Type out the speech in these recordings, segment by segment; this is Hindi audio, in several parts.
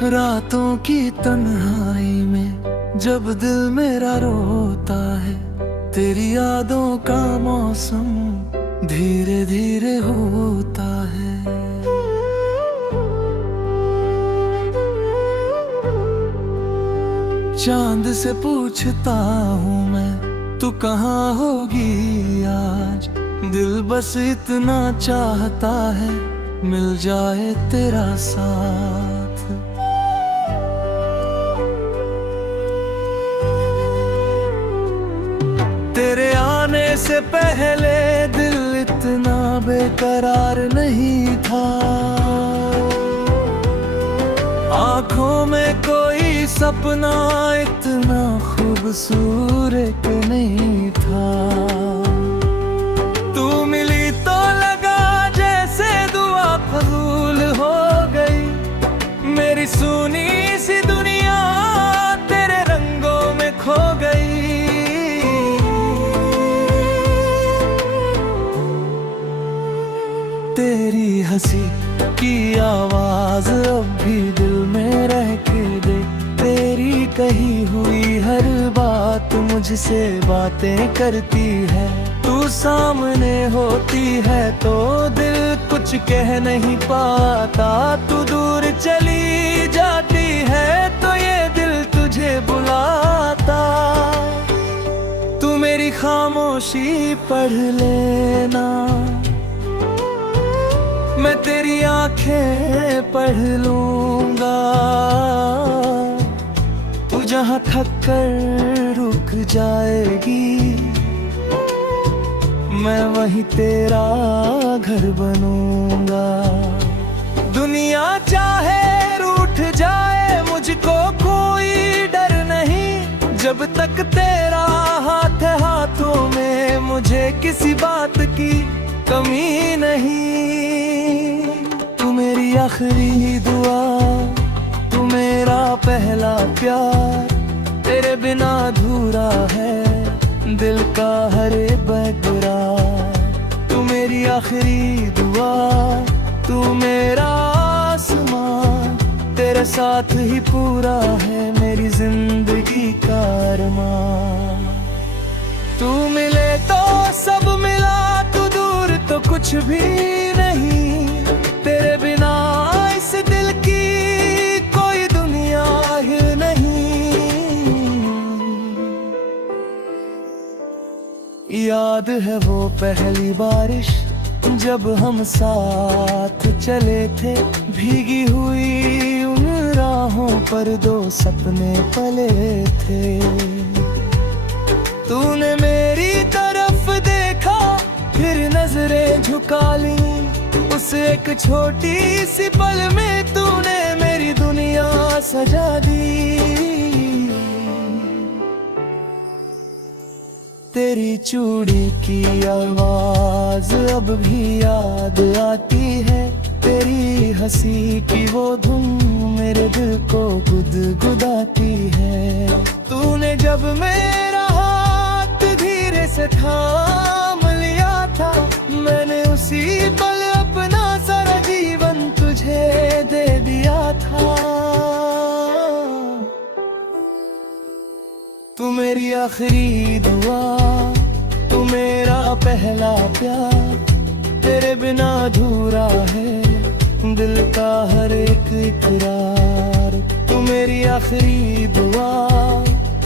रातों की तन्हाई में जब दिल मेरा रोता है, तेरी यादों का मौसम धीरे धीरे होता है। चांद से पूछता हूँ मैं, तू कहाँ होगी आज। दिल बस इतना चाहता है, मिल जाए तेरा साथ। तेरे आने से पहले दिल इतना बेकरार नहीं था। आँखों में कोई सपना इतना खूबसूरत नहीं था। तू मिली तो लगा जैसे दुआ फजूल हो गई। मेरी सुनी सी दुनिया तेरे रंगों में खो गई। तेरी हंसी की आवाज अब भी दिल में रह के दे। तेरी कही हुई हर बात मुझसे बातें करती है। तू सामने होती है तो दिल कुछ कह नहीं पाता। तू दूर चली जाती है तो ये दिल तुझे बुलाता। तू मेरी खामोशी पढ़ लेना, मैं तेरी आंखें पढ़ लूंगा। तू जहां थक कर रुक जाएगी, मैं वहीं तेरा घर बनूंगा। दुनिया चाहे रूठ जाए मुझको कोई डर नहीं। जब तक तेरा हाथ है हाथों में, मुझे किसी बात की कमी नहीं। तू मेरी आखिरी दुआ, तू मेरा पहला प्यार। तेरे बिना अधूरा है दिल का हर बेकरार। तू मेरी आखिरी दुआ, तू मेरा आसमां। तेरे साथ ही पूरा है मेरी जिंदगी का अरमान। तू मिले तो सब मिला, तू दूर तो कुछ भी नहीं। तेरे बिना इस दिल की कोई दुनिया ही नहीं। याद है वो पहली बारिश जब हम साथ चले थे। भीगी हुई उन राहों पर दो सपने पले थे। तूने मेरी तरफ देखा फिर नजरें झुका ली। उस एक छोटी सी पल में तूने मेरी दुनिया सजा दी। तेरी चूड़ी की आवाज अब भी याद आती है। तेरी हंसी की वो धुन मेरे दिल को गुदगुदाती है। तूने जब मेरा हाथ धीरे से थाम लिया था, मैंने उसी पल अपना सारा जीवन तुझे दे दिया था। तू मेरी आखिरी दुआ, तू मेरा पहला प्यार। तेरे बिना अधूरा है दिल का हर एक इकरार। तू मेरी आखिरी दुआ,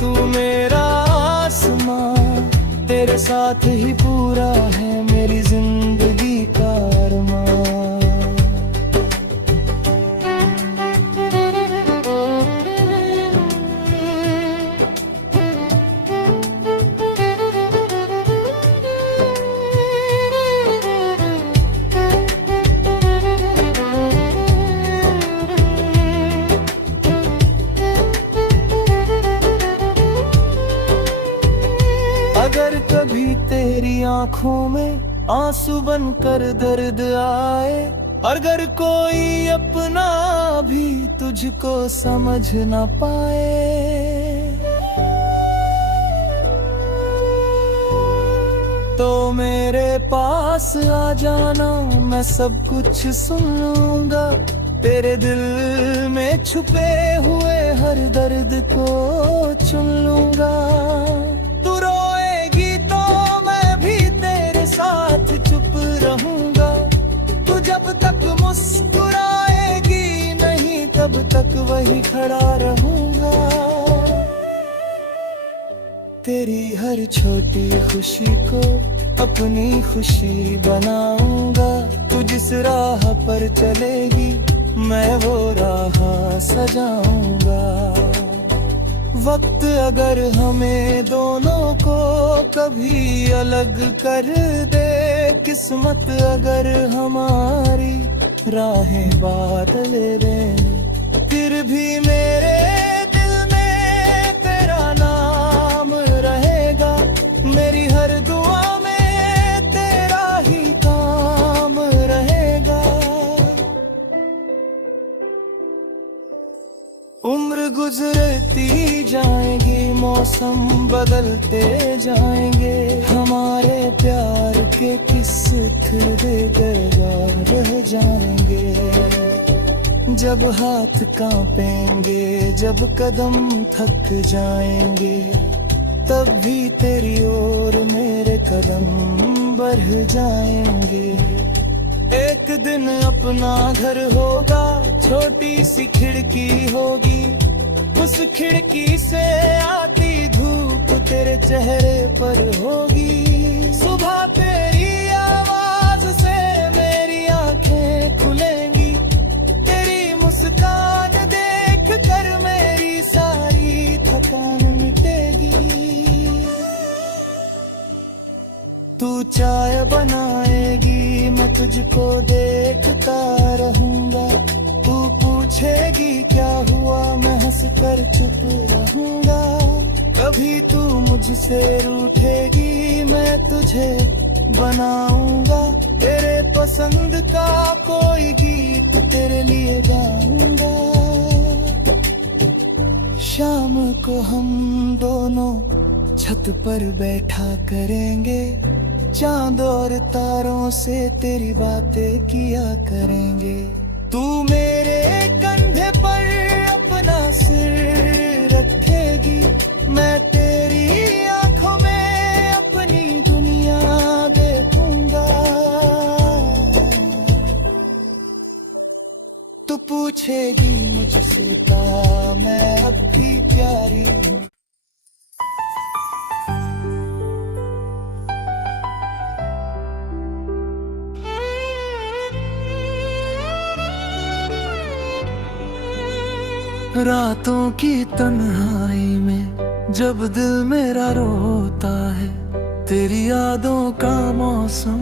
तू मेरा आसमां। तेरे साथ ही पूरा है मेरी जिंदगी का अरमान। अगर कभी तेरी आंखों में आंसू बनकर दर्द आए, अगर कोई अपना भी तुझको समझ न पाए, तो मेरे पास आ जाना, मैं सब कुछ सुन लूंगा। तेरे दिल में छुपे हुए हर दर्द को चुन लूंगा। तू रोएगी तो मैं भी तेरे साथ चुप रहूंगा। तू जब तक मुस्कुराएगी नहीं तब तक वही खड़ा रहूंगा। तेरी हर छोटी खुशी को अपनी खुशी बनाऊंगा। तू जिस राह पर चलेगी मैं वो राह सजाऊंगा। वक्त अगर हमें दोनों को कभी अलग कर दे, किस्मत अगर हमारी राहें बादल दे, फिर भी मेरे दिल में तेरा नाम रहेगा। मेरी हर दुआ में तेरा ही काम रहेगा। उम्र गुजरती जाएगी, मौसम बदलते जाएंगे, हमारे प्यार के किस्से बेदर्द रह जाएंगे। जब हाथ कांपेंगे, जब कदम थक जाएंगे, तब भी तेरी ओर मेरे कदम बढ़ जाएंगे। एक दिन अपना घर होगा, छोटी सी खिड़की होगी, उस खिड़की से आती धूप तेरे चेहरे पर होगी। सुबह तेरी आवाज से मेरी आंखें खुलेंगी, तेरी मुस्कान देख कर मेरी सारी थकान मिटेगी। तू चाय बनाएगी, मैं तुझको देखता रहूंगा। तू पूछेगी क्या हुआ, मैं हंस कर चुप रहूंगा। कभी तू मुझसे रूठेगी, मैं तुझे बनाऊंगा। तेरे पसंद का कोई गीत तेरे लिए गाऊंगा। शाम को हम दोनों छत पर बैठा करेंगे, चांद और तारों से तेरी बातें किया करेंगे। तू मेरे कंधे पर अपना सिर रखेगी, मैं तेरी आंखों में अपनी दुनिया देखूंगा। तू पूछेगी मुझसे क्या मैं अब भी प्यारी हूँ। रातों की तन्हाई में जब दिल मेरा रोता है, तेरी यादों का मौसम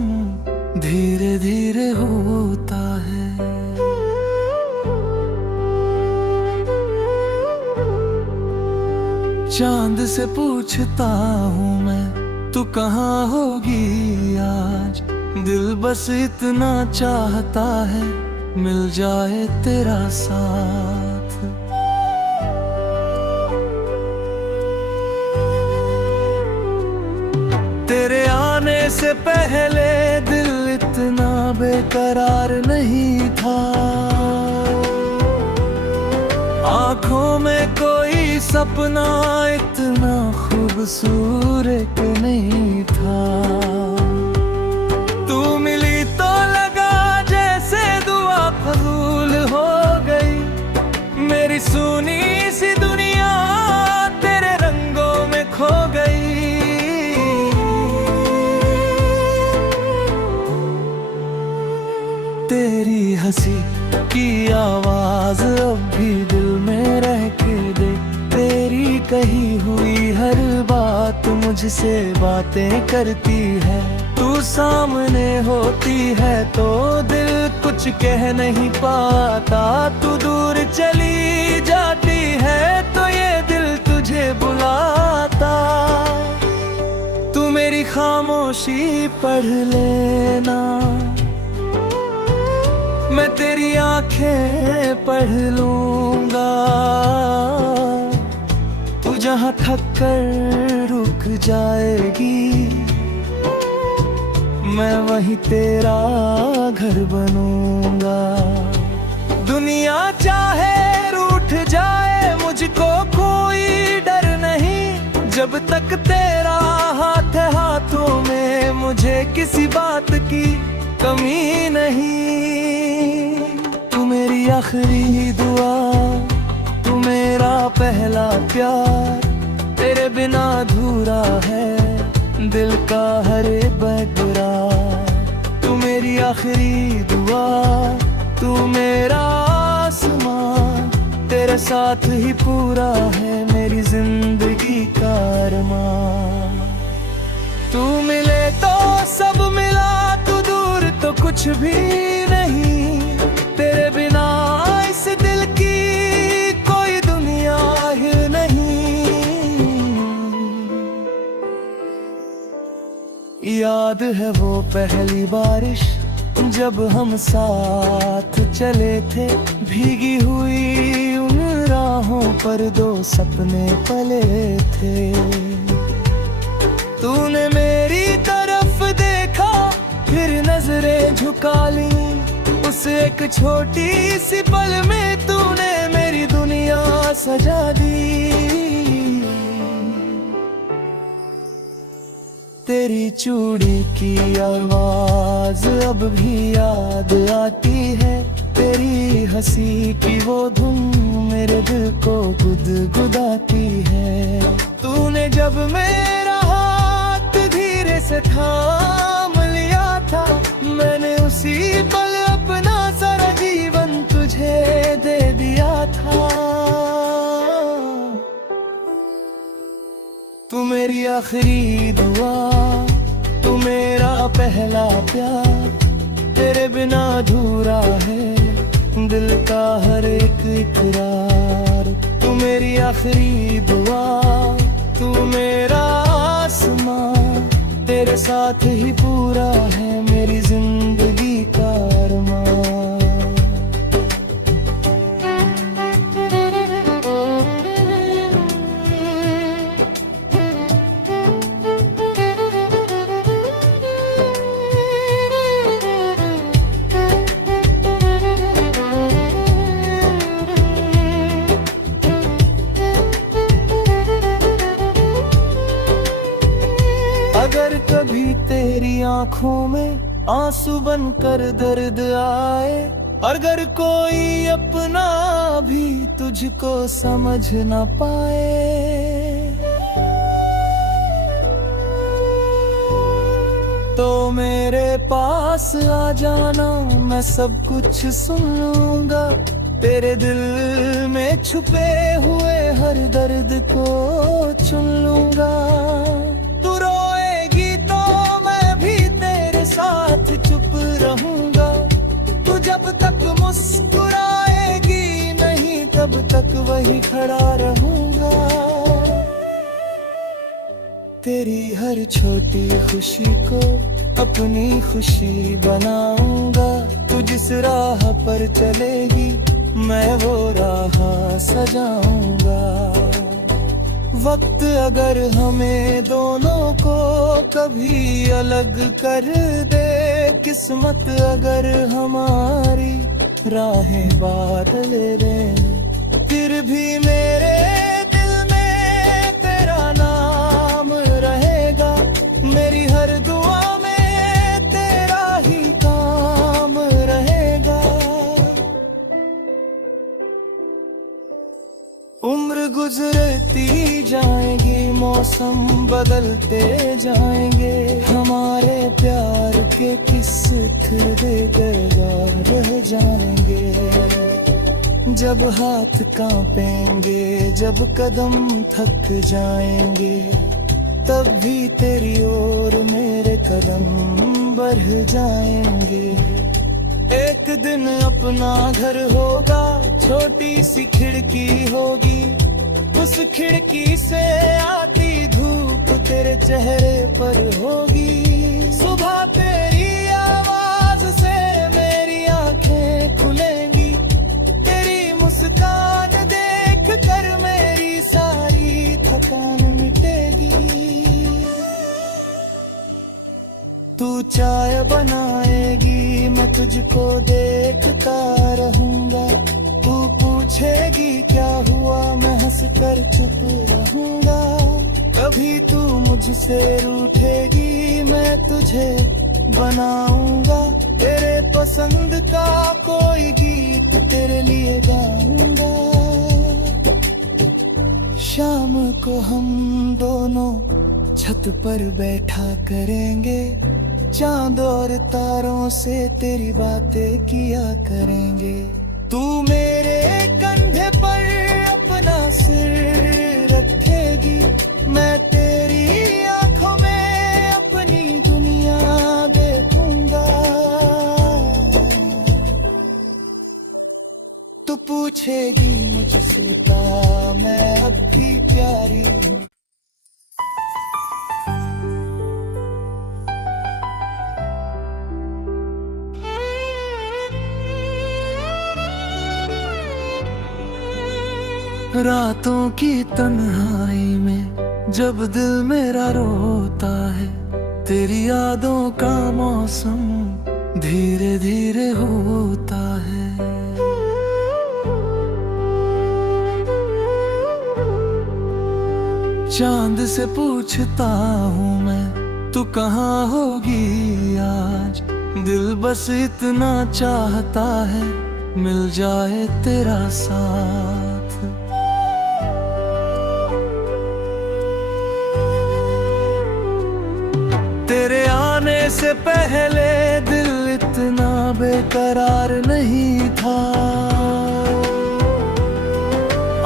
धीरे धीरे होता है। चांद से पूछता हूँ मैं, तू कहाँ होगी आज। दिल बस इतना चाहता है मिल जाए तेरा साथ। तेरे आने से पहले दिल इतना बेकरार नहीं था। आँखों में कोई सपना इतना खूबसूरत नहीं था। तू मिली तो लगा जैसे दुआ फजूल हो गई। मेरी सुनी सी दुनिया तेरे रंगों में खो गई। तेरी हंसी की आवाज अब भी दिल में रह के दे। तेरी कही हुई हर बात मुझसे बातें करती है। तू सामने होती है तो दिल कुछ कह नहीं पाता। तू दूर चली जाती है तो ये दिल तुझे बुलाता। तू मेरी खामोशी पढ़ लेना, मैं तेरी आंखें पढ़ लूंगा। तू जहाँ थक कर रुक जाएगी, मैं वहीं तेरा घर बनूंगा। दुनिया चाहे रूठ जाए मुझको कोई डर नहीं, जब तक तेरा हाथ है हाथों में मुझे किसी बात की कमी नहीं। तू मेरी आखिरी दुआ, तू मेरा पहला प्यार, तेरे बिना अधूरा है दिल का हर बेकरार। तू मेरी आखिरी दुआ, तू मेरा आसमां, तेरे साथ ही पूरा है मेरी जिंदगी का अरमान। तू मिले तो सब मिला, तू दूर तो कुछ भी नहीं, तेरे बिना इस दिल की कोई दुनिया ही नहीं। याद है वो पहली बारिश जब हम साथ चले थे, भीगी हुई उन राहों पर दो सपने पले थे। तूने मेरी तरफ देखा फिर नजरें झुका ली, उस एक छोटी सी पल में तूने मेरी दुनिया सजा दी। तेरी चूड़ी की आवाज अब भी याद आती है, तेरी हंसी की वो धुन मेरे दिल को गुदगुदाती है। तूने जब मेरा हाथ धीरे से थाम लिया था, मैंने उसी पल अपना सारा जीवन तुझे दे दिया था। तू मेरी आखिरी दुआ, तू मेरा पहला प्यार, तेरे बिना अधूरा है दिल का हर एक इकरार। तू मेरी आखिरी दुआ, तू मेरा आसमां, तेरे साथ ही पूरा है मेरी जिंदगी का अरमान। अगर कभी तेरी आंखों में आंसू बनकर दर्द आए, अगर कोई अपना भी तुझको समझ न पाए, तो मेरे पास आ जाना, मैं सब कुछ सुन लूंगा। तेरे दिल में छुपे हुए हर दर्द को चुन लूंगा। तू रोएगी तो मैं भी तेरे साथ चुप रहूंगा। तू जब तक मुस्कुराएगी नहीं तब तक वही खड़ा रहूंगा। तेरी हर छोटी खुशी को अपनी खुशी बनाऊंगा। तू जिस राह पर चलेगी मैं वो राह सजाऊंगा। वक्त अगर हमें दोनों को कभी अलग कर दे, किस्मत अगर हमारी राहें बादल दे, फिर भी मेरे दिल में तेरा नाम रहेगा। मेरी हर दुआ में तेरा ही काम रहेगा। उम्र गुजरती जाएगी, मौसम बदलते जाएंगे, हमारे प्यार के किस्से बेगवार रह जाएंगे। जब हाथ कांपेंगे, जब कदम थक जाएंगे, तब भी तेरी ओर मेरे कदम बढ़ जाएंगे। एक दिन अपना घर होगा, छोटी सी खिड़की होगी, उस खिड़की से आती धूप तेरे चेहरे पर होगी। सुबह तेरी आवाज से मेरी आंखें खुलेंगी, तेरी मुस्कान देख कर मेरी सारी थकान मिटेगी। तू चाय बनाएगी मैं तुझको देखता रहूंगा। तू पूछेगी क्या हुआ, मैं हंस कर चुप रहूंगा। कभी तू मुझसे रूठेगी, मैं तुझे बनाऊंगा। तेरे पसंद का कोई गीत तेरे लिए गाऊंगा। शाम को हम दोनों छत पर बैठा करेंगे, चांद और तारों से तेरी बातें किया करेंगे। तू मेरे कंधे पर अपना सिर रखेगी, मैं तेरी आंखों में अपनी दुनिया देखूंगा। तू पूछेगी मुझसे क्या मैं अब भी प्यारी हूँ। रातों की तन्हाई में जब दिल मेरा रोता है, तेरी यादों का मौसम धीरे धीरे होता है। चांद से पूछता हूँ मैं, तू कहाँ होगी आज। दिल बस इतना चाहता है मिल जाए तेरा साथ। तेरे आने से पहले दिल इतना बेकरार नहीं था।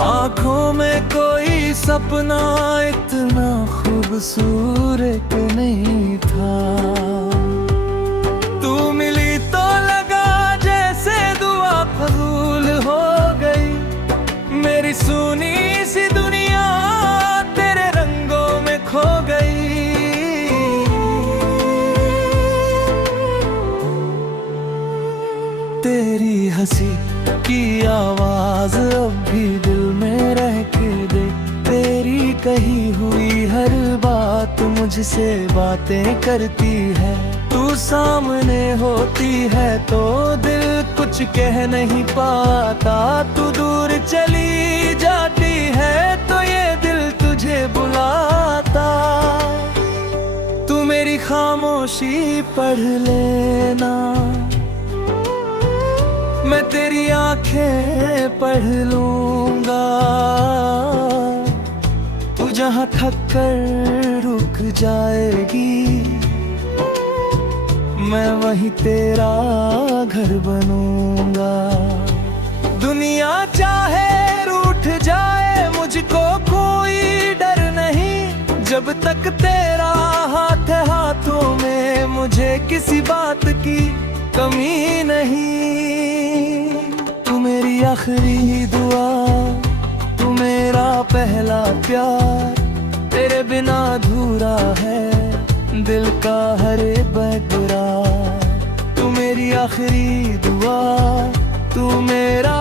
आंखों में कोई सपना इतना खूबसूरत नहीं था। तू मिली तो लगा जैसे दुआ फजूल हो गई। मेरी सुनी सी दुनिया तेरे रंगों में खो गई। तेरी हंसी की आवाज अब भी दिल में रह के दे। तेरी कही हुई हर बात मुझसे बातें करती है। तू सामने होती है तो दिल कुछ कह नहीं पाता। तू दूर चली जाती है तो ये दिल तुझे बुलाता। तू मेरी खामोशी पढ़ लेना, मैं तेरी आंखें पढ़ लूंगा। तू जहाँ थक कर रुक जाएगी, मैं वहीं तेरा घर बनूंगा। दुनिया चाहे रूठ जाए मुझको कोई डर नहीं। जब तक तेरा हाथ है हाथों में मुझे किसी बात की कमी नहीं। तू मेरी आखिरी दुआ, तू मेरा पहला प्यार। तेरे बिना अधूरा है दिल का हर बेकरार। तू मेरी आखिरी दुआ, तू मेरा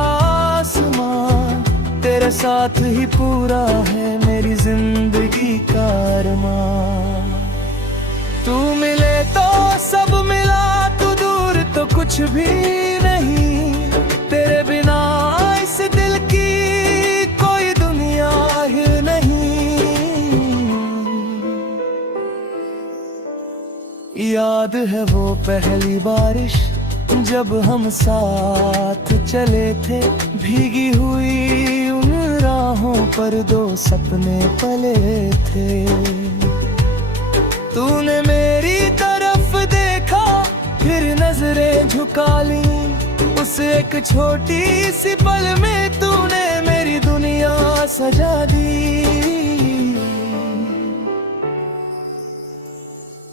आसमां। तेरे साथ ही पूरा है मेरी जिंदगी का अरमान। तू मिले तो सब मिला, तू दूर तो कुछ भी नहीं। तेरे बिना इस दिल की कोई दुनिया ही नहीं। याद है वो पहली बारिश जब हम साथ चले थे। भीगी हुई उन राहों पर दो सपने पले थे। तूने मेरी तरफ देखा फिर नजरें झुका ली। उस एक छोटी सी पल में तूने मेरी दुनिया सजा दी।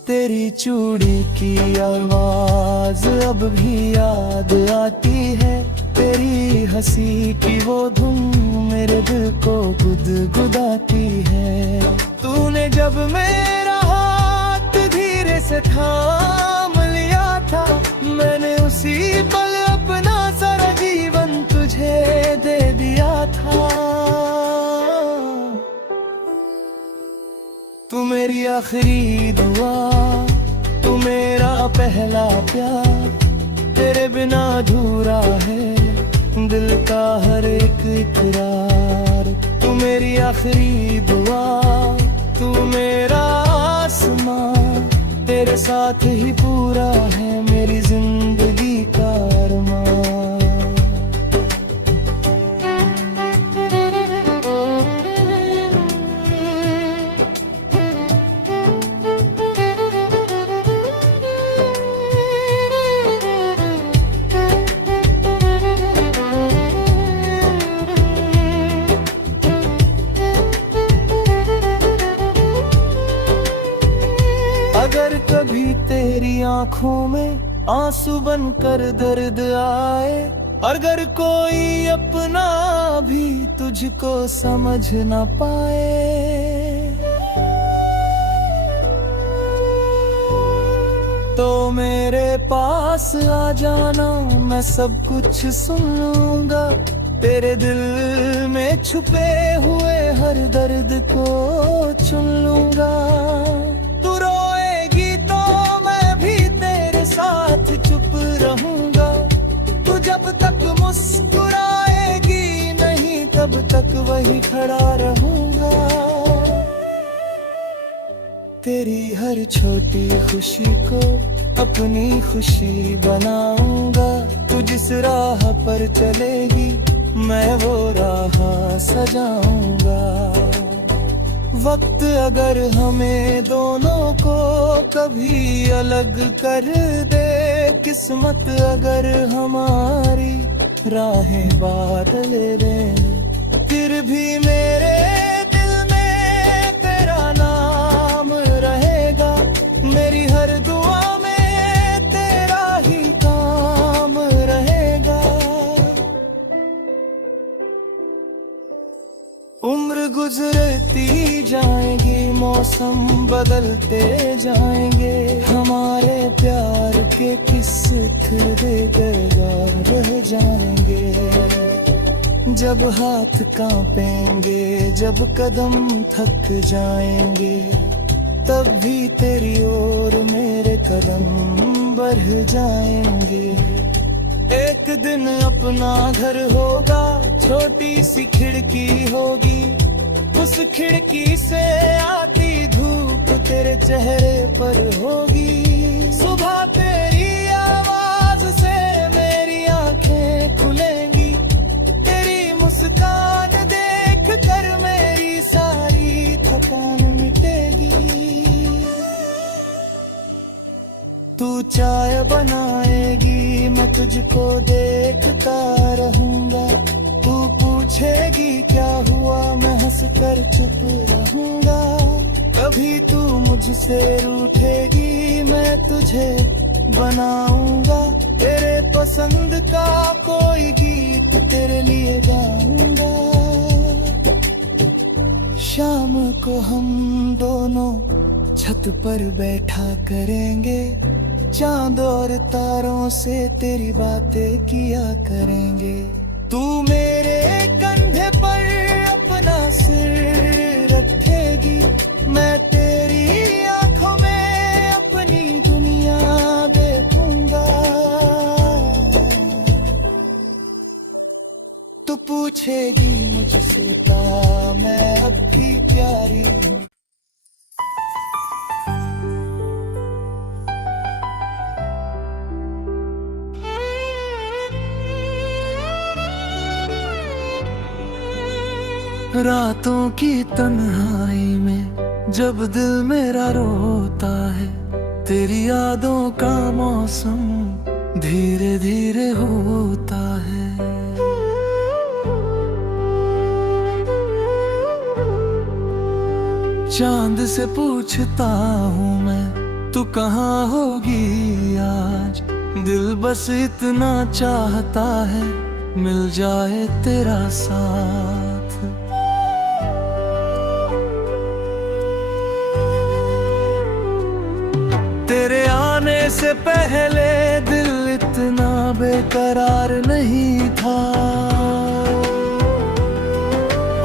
तेरी चूड़ी की आवाज अब भी याद आती है। तेरी हंसी की वो धुन मेरे दिल को गुदगुदाती है। तूने जब मेरा हाथ धीरे से थाम लिया था, मैंने उसी पल अपना सारा जीवन तुझे दे दिया था। तू मेरी आखिरी दुआ, तू मेरा पहला प्यार। तेरे बिना अधूरा है दिल का हर एक इकरार। तू मेरी आखिरी दुआ, तू मेरा आसमां, तेरे साथ ही पूरा है मेरी जिंदगी का अरमान। अगर कभी तेरी आंखों में आंसू बनकर दर्द आए, अगर कोई अपना भी तुझको समझ न पाए, तो मेरे पास आ जाना, मैं सब कुछ सुन लूंगा। तेरे दिल में छुपे हुए हर दर्द को चुन लूंगा। तू रोएगी तो मैं भी तेरे साथ चुप रहूंगा। तू जब तक मुस्कुराएगी नहीं तब तक वही खड़ा रहूंगा। तेरी हर छोटी खुशी को अपनी खुशी बनाऊंगा। तू जिस राह पर चलेगी मैं वो राह सजाऊंगा। वक्त अगर हमें दोनों को कभी अलग कर दे, किस्मत अगर हमारी राहें बादल दे, फिर भी मेरे दिल में तेरा नाम रहेगा। मेरी हर दुआ में तेरा ही काम रहेगा। उम्र गुजरती जाएगी, मौसम बदलते जाएंगे, हमारे प्यार के किस्से थोड़े बेगार रह जाएंगे। जब हाथ कांपेंगे, जब कदम थक जाएंगे, तब भी तेरी ओर मेरे कदम बढ़ जाएंगे। एक दिन अपना घर होगा, छोटी सी खिड़की होगी, उस खिड़की से आती धूप तेरे चेहरे पर होगी। सुबह तेरी आवाज से मेरी आंखें खुलेंगी, तेरी मुस्कान देख कर मेरी सारी थकान मिटेगी। तू चाय बनाएगी, मैं तुझको देखता रहूंगा। तू पूछेगी क्या हुआ, मैं हंस कर चुप रहूंगा। कभी तू मुझसे रूठेगी, मैं तुझे बनाऊंगा। तेरे पसंद का कोई गीत तेरे लिए गाऊंगा। शाम को हम दोनों छत पर बैठा करेंगे, चांद और तारों से तेरी बातें किया करेंगे। तू मेरे कंधे पर अपना सिर रखेगी, मैं तेरी आंखों में अपनी दुनिया देखूंगा। तू पूछेगी मुझसे क्या मैं अब भी प्यारी हूँ। रातों की तन्हाई में जब दिल मेरा रोता है, तेरी यादों का मौसम धीरे धीरे होता है। चांद से पूछता हूँ मैं, तू कहाँ होगी आज। दिल बस इतना चाहता है मिल जाए तेरा साथ। तेरे आने से पहले दिल इतना बेकरार नहीं था।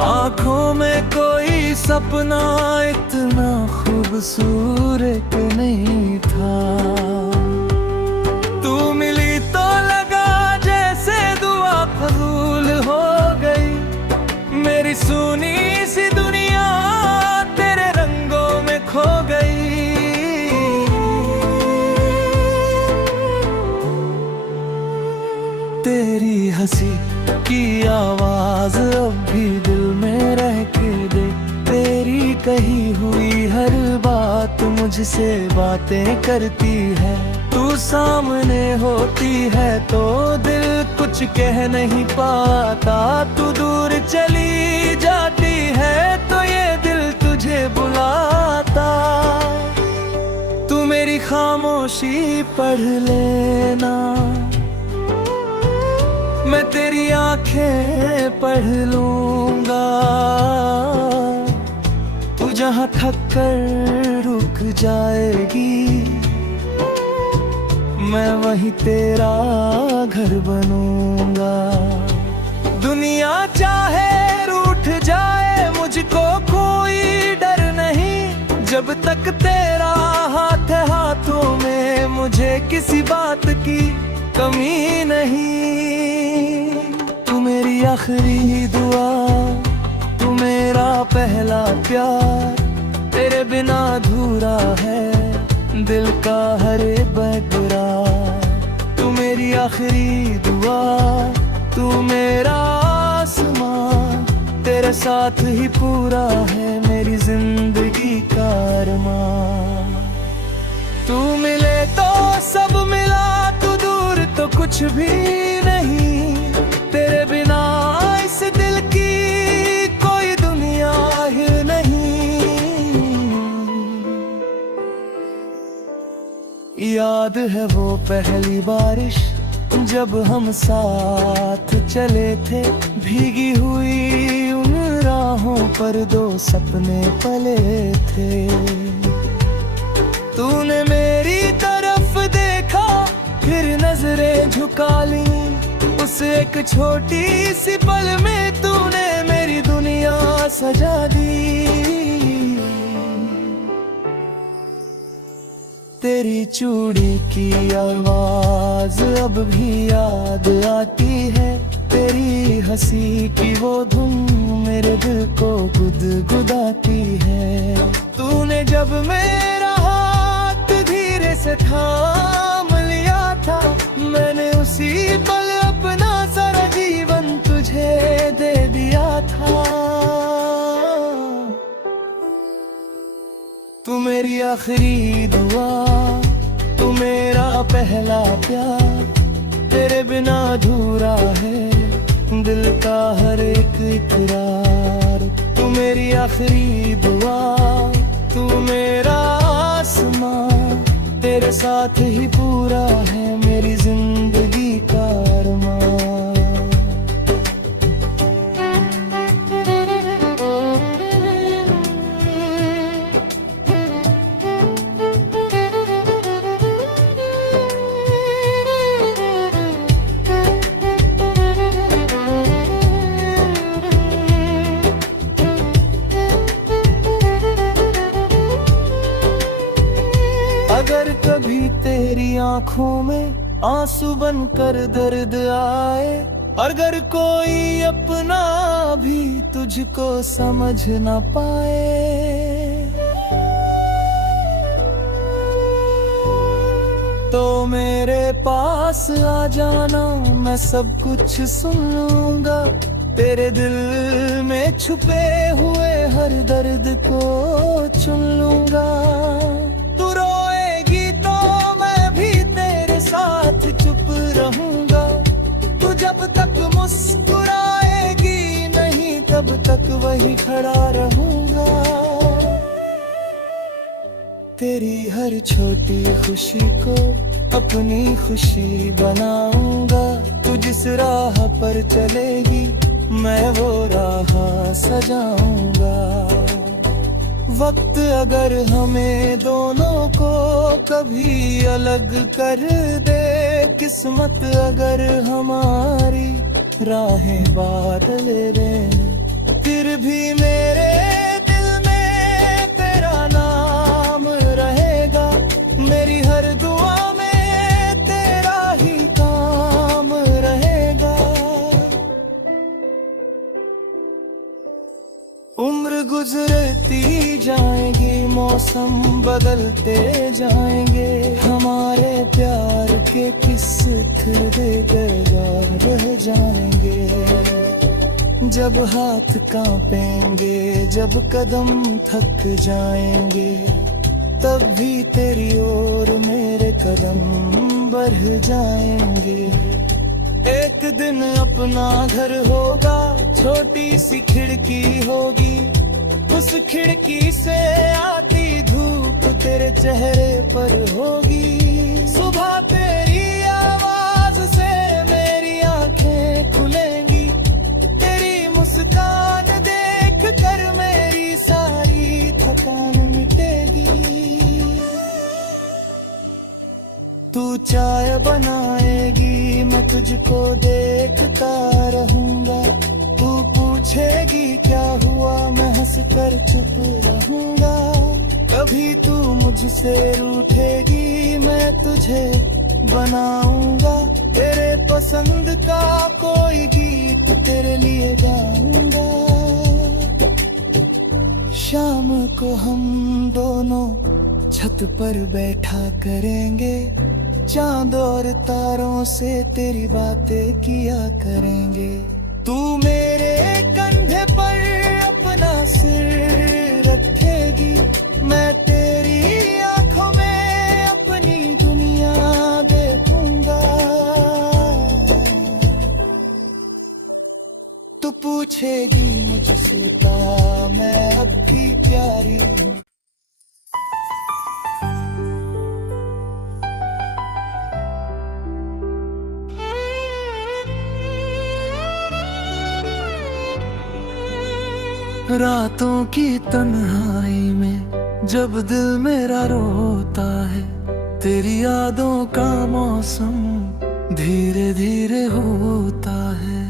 आँखों में कोई सपना इतना खूबसूरत नहीं था। तू मिली तो कही हुई हर बात मुझसे बातें करती है। तू सामने होती है तो दिल कुछ कह नहीं पाता, तू दूर चली जाती है तो ये दिल तुझे बुलाता। तू मेरी खामोशी पढ़ लेना, मैं तेरी आंखें पढ़ लूंगा। तू जहां थक कर रुक जाएगी, मैं वहीं तेरा घर बनूंगा। दुनिया चाहे रूठ जाए मुझको कोई डर नहीं, जब तक तेरा हाथ है हाथों में मुझे किसी बात की कमी नहीं। तू मेरी आखिरी दुआ, तू मेरा पहला प्यार, तेरे बिना अधूरा है दिल का हर बेकरार। तू मेरी आखिरी दुआ, तू मेरा आसमां, तेरे साथ ही पूरा है मेरी जिंदगी का अरमान। तू मिले तो सब मिला, तू दूर तो कुछ भी नहीं, तेरे बिना इस दिल की कोई दुनिया ही नहीं। याद है वो पहली बारिश जब हम साथ चले थे, भीगी हुई उन राहों पर दो सपने पले थे। तूने मेरी तरफ देखा फिर नजरें झुका ली, उस एक छोटी सी पल में तूने मेरी दुनिया सजा दी। तेरी चूड़ी की आवाज अब भी याद आती है, तेरी हंसी की वो धुन मेरे दिल को गुदगुदाती है। तूने जब मेरा हाथ धीरे से थाम लिया था, मैंने उसी पल अपना सारा जीवन तुझे दे दिया था। तू मेरी आखिरी दुआ, तू मेरा पहला प्यार, तेरे बिना अधूरा है दिल का हर एक इकरार। तू मेरी आखिरी दुआ, तू मेरा आसमां, तेरे साथ ही पूरा है मेरी जिंदगी का अरमान। अगर कभी तेरी आंखों में आंसू बनकर दर्द आए, अगर कोई अपना भी तुझको समझ न पाए, तो मेरे पास आ जाना, मैं सब कुछ सुन लूंगा। तेरे दिल में छुपे हुए हर दर्द को चुन लूंगा। तू रोएगी तो मैं भी तेरे साथ चुप रहूंगा। तू जब तक मुस्कुराएगी नहीं तब तक वही खड़ा रहूंगा। तेरी हर छोटी खुशी को अपनी खुशी बनाऊंगा। तू जिस राह पर चलेगी मैं वो राह सजाऊंगा। वक्त अगर हमें दोनों को कभी अलग कर दे, किस्मत अगर हमारी राहें बादल दे, फिर भी मेरे दिल में तेरा नाम रहेगा। मेरी हर दुआ में तेरा ही काम रहेगा। उम्र गुजरती जाएगी, मौसम बदलते जाएंगे, हमारे प्यार के किस्से रह जाएंगे। जब हाथ कांपेंगे, जब कदम थक जाएंगे, तब भी तेरी ओर मेरे कदम बढ़ जाएंगे। एक दिन अपना घर होगा, छोटी सी खिड़की होगी, उस खिड़की से आती धूप तेरे चेहरे पर होगी। सुबह तेरी आवाज से मेरी आंखें खुलेंगी, तेरी मुस्कान देख कर मेरी सारी थकान मिटेगी। तू चाय बनाएगी, मैं तुझको देखता रहूंगा, तू पूछेगी क्या हुआ, मैं हंस कर चुप रहूंगा। कभी तू मुझसे रूठेगी, मैं तुझे बनाऊंगा, तेरे पसंद का कोई गीत तेरे लिए गाऊंगा। शाम को हम दोनों छत पर बैठा करेंगे, चांद और तारों से तेरी बातें किया करेंगे। तू मेरे कंधे पर अपना सिर रखेगी, मैं तेरी आंखों में अपनी दुनिया देखूंगा। तू पूछेगी मुझसे ता मैं अब भी प्यारी हूँ। रातों की तन्हाई में जब दिल मेरा रोता है, तेरी यादों का मौसम धीरे धीरे होता है।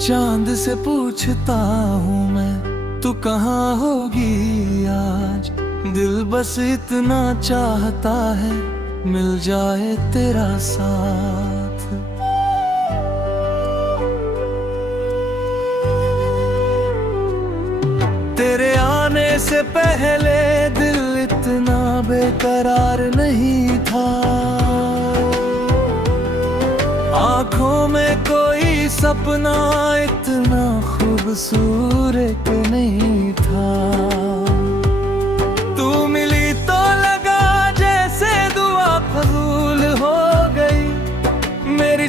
चांद से पूछता हूँ मैं, तू कहाँ होगी आज, दिल बस इतना चाहता है मिल जाए तेरा साथ। तेरे आने से पहले दिल इतना बेकरार नहीं था, आंखों में कोई सपना इतना खूबसूरत नहीं था। तू मिली तो लगा जैसे दुआ फजूल हो गई, मेरी